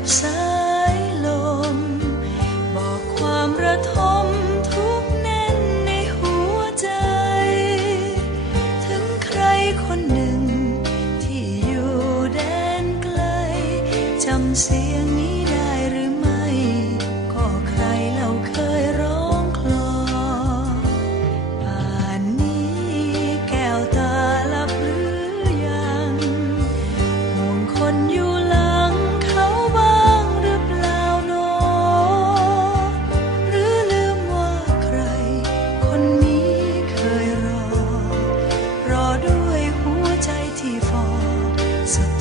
ับสายลม บอกความระทมทุกแน่นในหัวใจ ถึงใครคนหนึ่งที่อยู่แดนไกลจำเสียงนี้ It's a